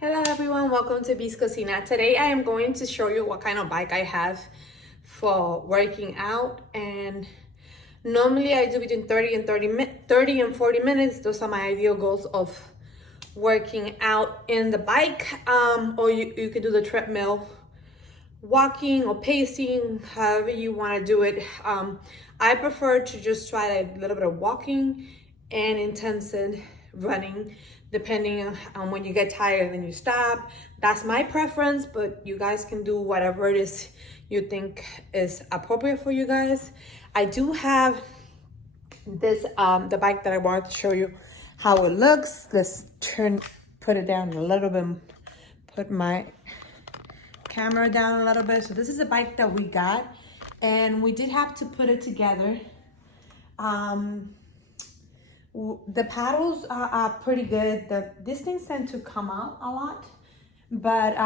Hello everyone, welcome to B's Cocina. Today I am going to show you what kind of bike I have for working out, and normally I do between 30 and 40 minutes. Those are my ideal goals of working out in the bike, or you could do the treadmill, walking or pacing, however you want to do it. I prefer to just try a little bit of walking and intensive running, depending on when you get tired and you stop. That's my preference, but you guys can do whatever it is you think is appropriate for you guys. I do have this the bike that I wanted to show you how it looks. Let's put it down a little bit, put my camera down a little bit. So this is a bike that we got, and we did have to put it together. The paddles are pretty good. These things tend to come out a lot, but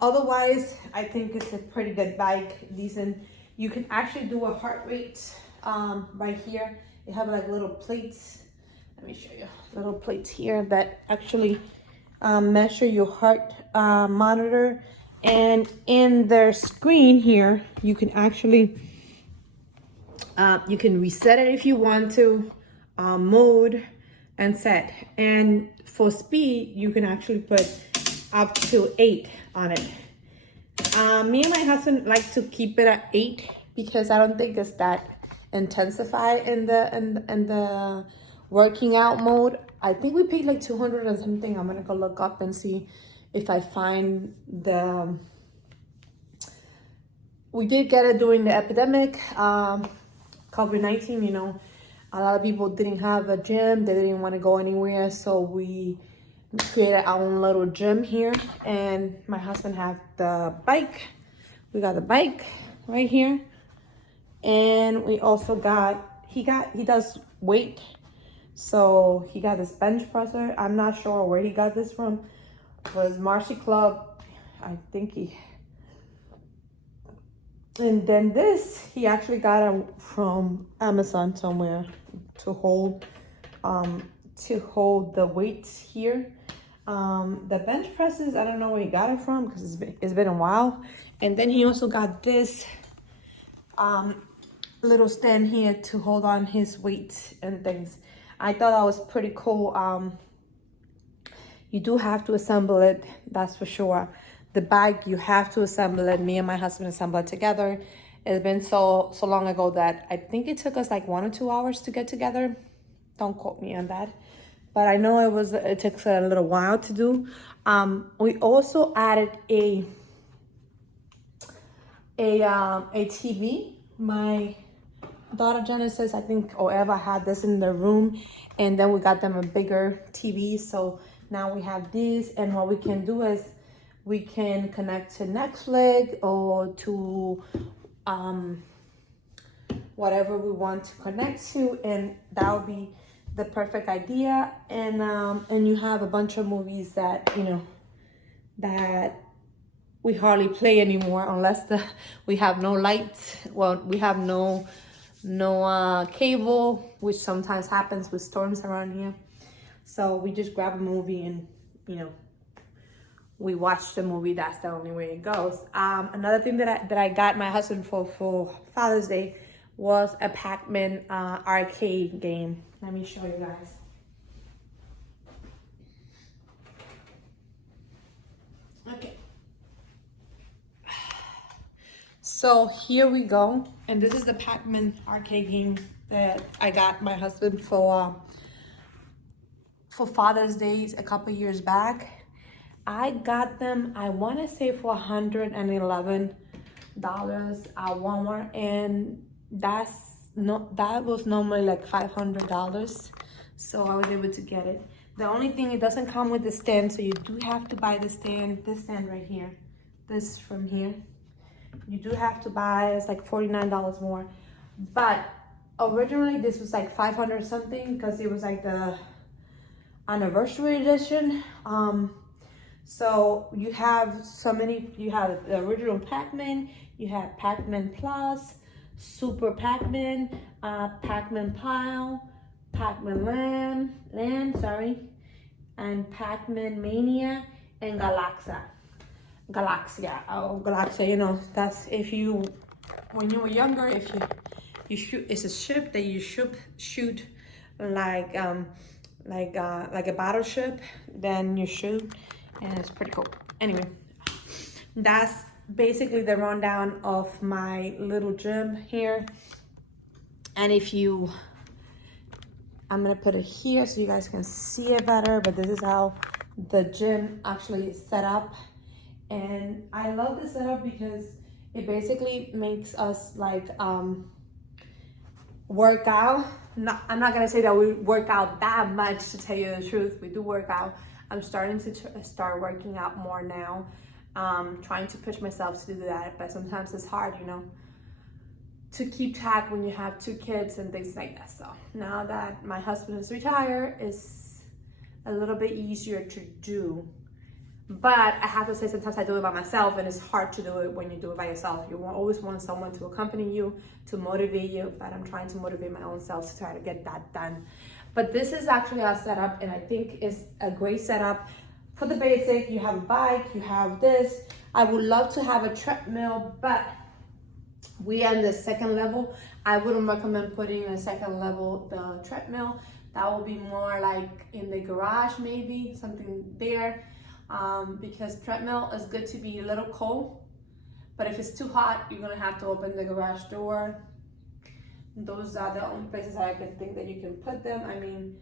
otherwise I think it's a pretty good bike, decent. You can actually do a heart rate right here. They have like little plates. Let me show you, little plates here that actually measure your heart monitor. And in their screen here, you can actually you can reset it if you want to, mode and set. And for speed, you can actually put up to 8 on it. Me and my husband like to keep it at 8 because I don't think it's that intensified in the working out mode. I think we paid like 200 or something. I'm gonna go look up and see if I find the. We did get it during the epidemic, COVID-19. You know, a lot of people didn't have a gym. They didn't want to go anywhere, so we created our own little gym here. And my husband had the bike. We got the bike right here, and we also got he does weight, so he got this bench presser. I'm not sure where he got this from. It was Marcy Club, I think he. And then this, he actually got it from Amazon somewhere to hold the weights here. The bench presses, I don't know where he got it from because it's been a while. And then he also got this little stand here to hold on his weights and things. I thought that was pretty cool. You do have to assemble it, that's for sure. The bike, you have to assemble it. Me and my husband assembled it together. It's been so long ago that I think it took us like 1 or 2 hours to get together. Don't quote me on that, but I know it took a little while to do. We also added a TV. My daughter Genesis, I think, or Eva had this in the room, and then we got them a bigger TV. So now we have this, and what we can do is we can connect to Netflix or to whatever we want to connect to, and that would be the perfect idea. And you have a bunch of movies that that we hardly play anymore unless we have no lights. Well, we have no cable, which sometimes happens with storms around here. So we just grab a movie and we watch the movie. That's the only way it goes. Another thing that I got my husband for Father's Day was a Pac-Man arcade game. Let me show you guys. Okay. So here we go. And this is the Pac-Man arcade game that I got my husband for Father's Day a couple years back. I got them, I want to say, for $111 at Walmart, and that was normally like $500. So I was able to get it. The only thing, it doesn't come with the stand, so you do have to buy this stand right here. This from here. You do have to buy, it's like $49 more. But originally this was like 500 something because it was like the anniversary edition. So you have you have the original Pac-Man, you have Pac-Man Plus, Super Pac-Man, Pac-Man Pile, Pac-Man Land, and Pac-Man Mania, and Galaxia, you know, that's if you, when you were younger, if you shoot, it's a ship that you shoot like a battleship, then you shoot, and it's pretty cool. Anyway, that's basically the rundown of my little gym here. And if you, I'm gonna put it here so you guys can see it better, but this is how the gym actually is set up. And I love this setup because it basically makes us like work out. I'm not gonna say that we work out that much, to tell you the truth. We do work out. I'm starting to start working out more now. Trying to push myself to do that, but sometimes it's hard, you know, to keep track when you have 2 kids and things like that. So now that my husband is retired, it's a little bit easier to do. But I have to say, sometimes I do it by myself, and it's hard to do it when you do it by yourself. You always want someone to accompany you, to motivate you, but I'm trying to motivate my own self to try to get that done. But this is actually our setup, and I think it's a great setup. For the basic, you have a bike, you have this. I would love to have a treadmill, but we are in the 2nd level. I wouldn't recommend putting in a 2nd level the treadmill. That will be more like in the garage, maybe something there, because treadmill is good to be a little cold, but if it's too hot, you're gonna have to open the garage door. Those are the only places I can think that you can put them. I mean,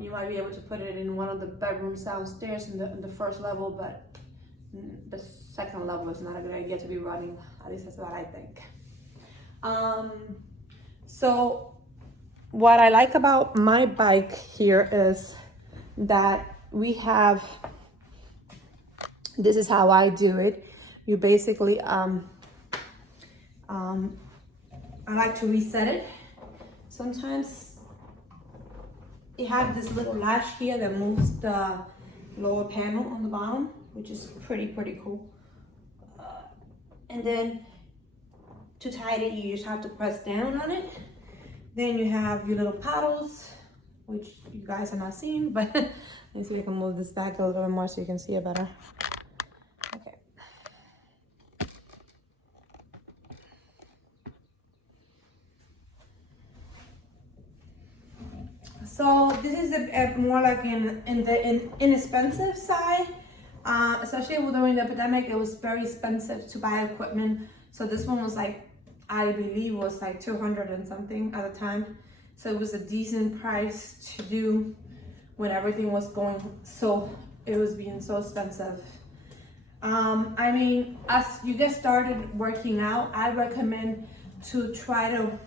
you might be able to put it in one of the bedrooms downstairs in the 1st level, but the 2nd level is not a good idea to be running. At least that's what I think. So what I like about my bike here is that we have, this is how I do it. You basically, I like to reset it. Sometimes you have this little latch here that moves the lower panel on the bottom, which is pretty cool. And then to tighten it, you just have to press down on it. Then you have your little paddles, which you guys are not seeing, but let me see if I can move this back a little bit more so you can see it better. Okay. So this is a more like in the inexpensive side. Especially during the epidemic, it was very expensive to buy equipment. So this one was like, I believe was like 200 and something at the time. So it was a decent price to do when everything was going, so it was being so expensive. I mean, as you get started working out, I recommend to try to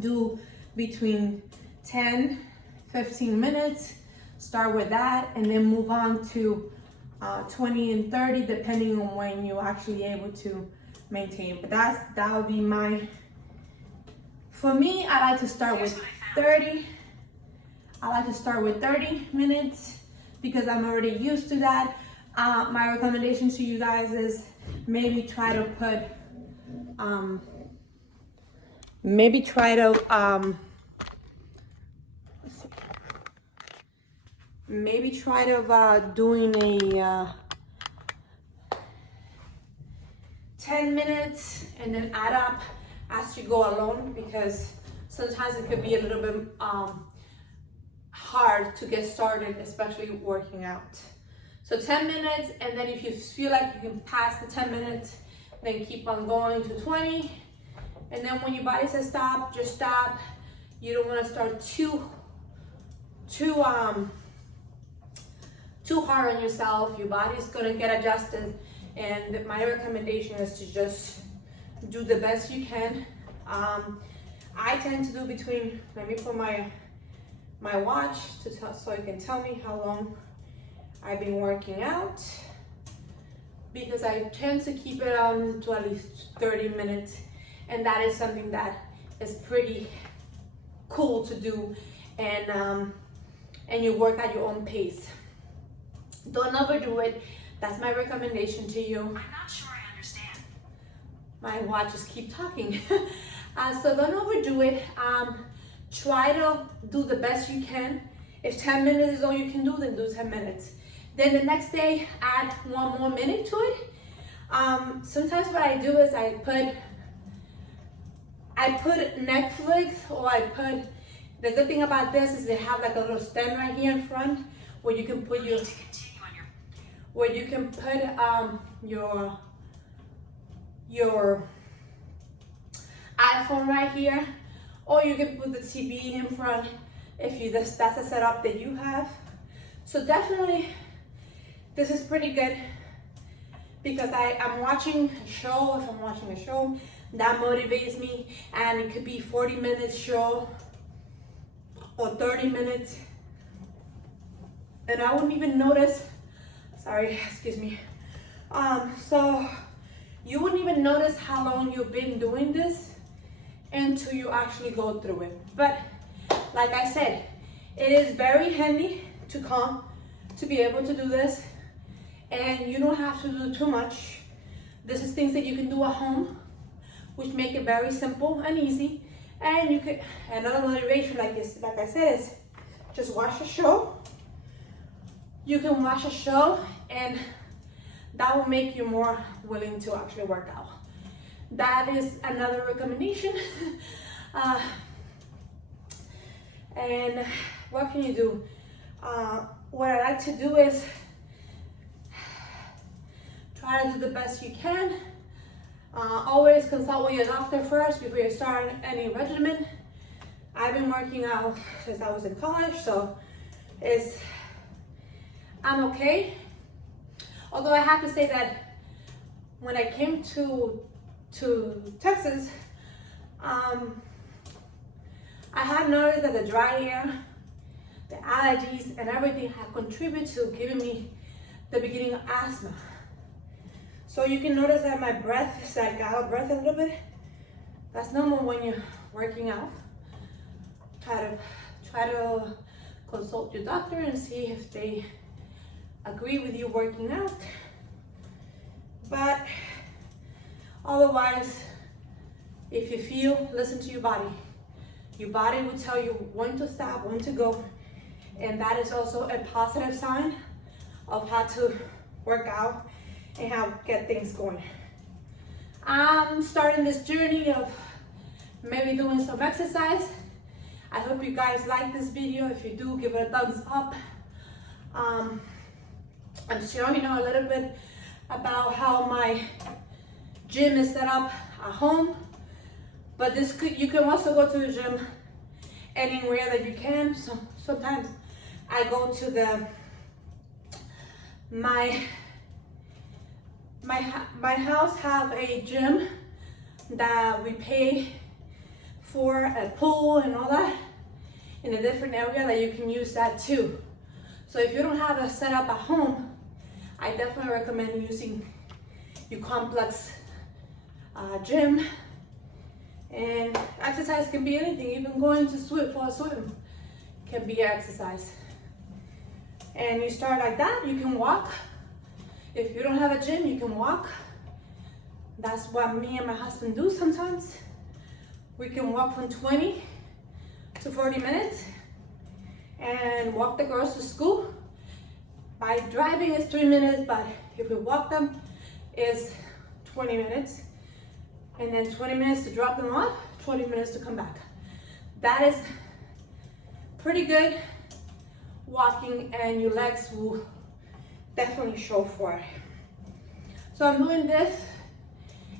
do between 10-15 minutes. Start with that and then move on to 20 and 30, depending on when you're actually able to maintain. But that would be for me, I like to start with 30. I like to start with 30 minutes because I'm already used to that. My recommendation to you guys is maybe try to put, doing a 10 minutes and then add up as you go along, because sometimes it could be a little bit hard to get started, especially working out. So 10 minutes, and then if you feel like you can pass the 10 minutes, then keep on going to 20. And then when your body says stop, just stop. You don't want to start too hard on yourself. Your body's gonna get adjusted, and my recommendation is to just do the best you can. I tend to do between, let me put my watch so you can tell me how long I've been working out, because I tend to keep it on to at least 30 minutes, and that is something that is pretty cool to do, and you work at your own pace. Don't overdo it. That's my recommendation to you. I'm not sure I understand. My watches keep talking. So don't overdo it. Try to do the best you can. If 10 minutes is all you can do, then do 10 minutes. Then the next day, add 1 more minute to it. Sometimes what I do is I put Netflix, or the good thing about this is they have like a little stand right here in front where you can put your iPhone right here, or you can put the TV in front if that's the setup that you have. So definitely this is pretty good because I'm watching a show. If I'm watching a show, that motivates me, and it could be 40 minutes show or 30 minutes, and I wouldn't even notice. Sorry, excuse me. So you wouldn't even notice how long you've been doing this until you actually go through it. But like I said, it is very handy to be able to do this, and you don't have to do too much. This is things that you can do at home, which make it very simple and easy. And you could, another motivation like I said, is just watch a show. You can watch a show, and that will make you more willing to actually work out. That is another recommendation. And what can you do? What I like to do is try to do the best you can. Always consult with your doctor first before you start any regimen. I've been working out since I was in college, so I'm okay. Although I have to say that when I came to Texas, I have noticed that the dry air, the allergies, and everything have contributed to giving me the beginning of asthma. So you can notice that my breath is like out of breath a little bit. That's normal when you're working out. Try to consult your doctor and see if they agree with you working out. But otherwise, if you feel, listen to your body. Your body will tell you when to stop, when to go. And that is also a positive sign of how to work out and how to get things going. I'm starting this journey of maybe doing some exercise. I hope you guys like this video. If you do, give it a thumbs up. I'm showing you a little bit about how my gym is set up at home, but you can also go to the gym anywhere that you can. So sometimes I go to my house have a gym that we pay for, a pool and all that in a different area that you can use that too. So if you don't have a setup at home, I definitely recommend using your complex gym. And exercise can be anything, even going to swim for a swim can be exercise. And you start like that. You can walk. If you don't have a gym, you can walk. That's what me and my husband do sometimes. We can walk from 20 to 40 minutes and walk the girls to school. By driving is 3 minutes, but if we walk them, it's 20 minutes. And then 20 minutes to drop them off, 20 minutes to come back. That is pretty good walking, and your legs will definitely show for it. So I'm doing this,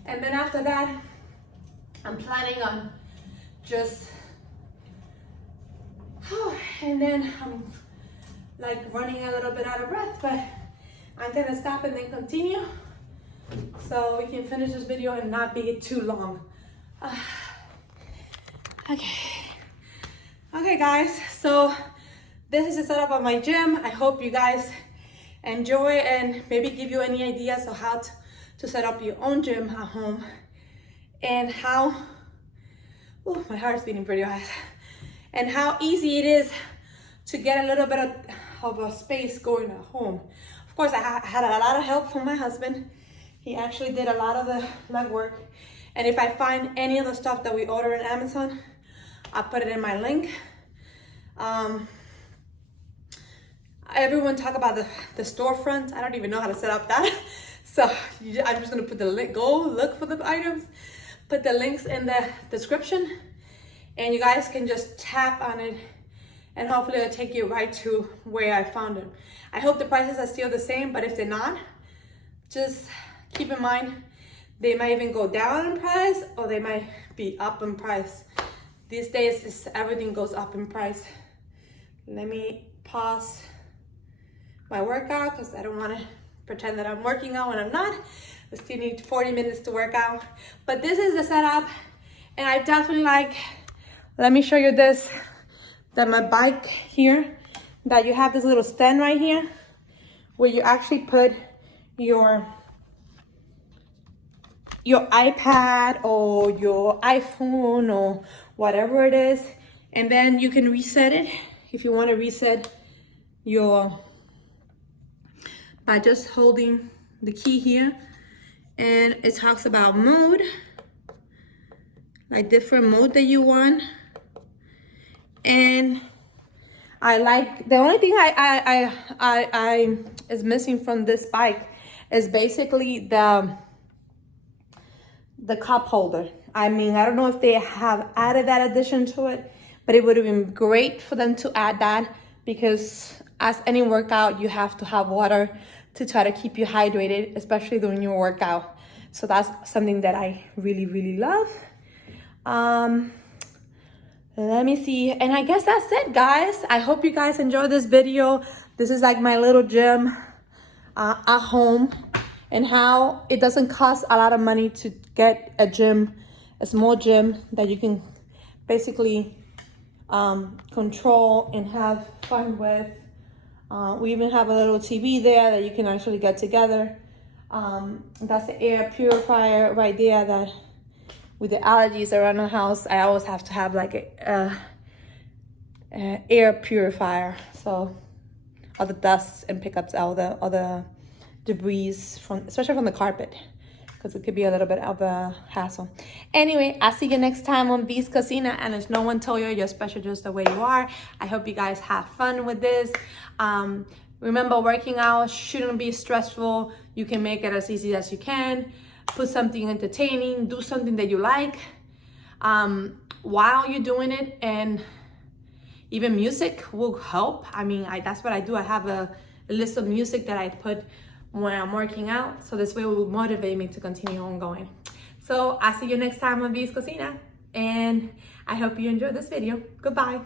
and then after that, I'm planning on just, and then I'm like running a little bit out of breath, but I'm gonna stop and then continue so we can finish this video and not be too long. Okay guys, so this is the setup of my gym. I hope you guys enjoy and maybe give you any ideas of how to set up your own gym at home, and how, my heart's beating pretty fast, and how easy it is to get a little bit of a space going at home. Of course, I had a lot of help from my husband. He actually did a lot of the legwork. And if I find any of the stuff that we order on Amazon, I'll put it in my link. everyone talk about the storefront. I don't even know how to set up that. So I'm just gonna put the link, go look for the items, put the links in the description, and you guys can just tap on it and hopefully it'll take you right to where I found it. I hope the prices are still the same, but if they're not, just keep in mind, they might even go down in price or they might be up in price. These days, everything goes up in price. Let me pause my workout because I don't want to pretend that I'm working out when I'm not. I still need 40 minutes to work out. But this is the setup, and I definitely like, let me show you this, that my bike here, that you have this little stand right here where you actually put your iPad or your iPhone or whatever it is, and then you can reset it if you want to reset your, by just holding the key here. And it talks about mode, like different mode that you want. And I like, the only thing I is missing from this bike is basically the cup holder. I mean, I don't know if they have added that addition to it, but it would have been great for them to add that, because as any workout, you have to have water to try to keep you hydrated, especially during your workout. So that's something that I really, really love. Let me see. And I guess that's it, guys. I hope you guys enjoyed this video. This is like my little gym at home, and how it doesn't cost a lot of money to get a gym, a small gym that you can basically control and have fun with. We even have a little TV there that you can actually get together. That's the air purifier right there, that with the allergies around the house, I always have to have like a air purifier, so all the dust and pickups, all the debris from, especially from the carpet, because it could be a little bit of a hassle. Anyway, I'll see you next time on V's Cocina, and if no one told you, you're special just the way you are. I hope you guys have fun with this. Remember, working out shouldn't be stressful. You can make it as easy as you can. Put something entertaining, do something that you like while you're doing it, and even music will help. I mean, that's what I do. I have a list of music that I put when I'm working out, so this way it will motivate me to continue on going. So I'll see you next time on V's Cocina, and I hope you enjoyed this video. Goodbye.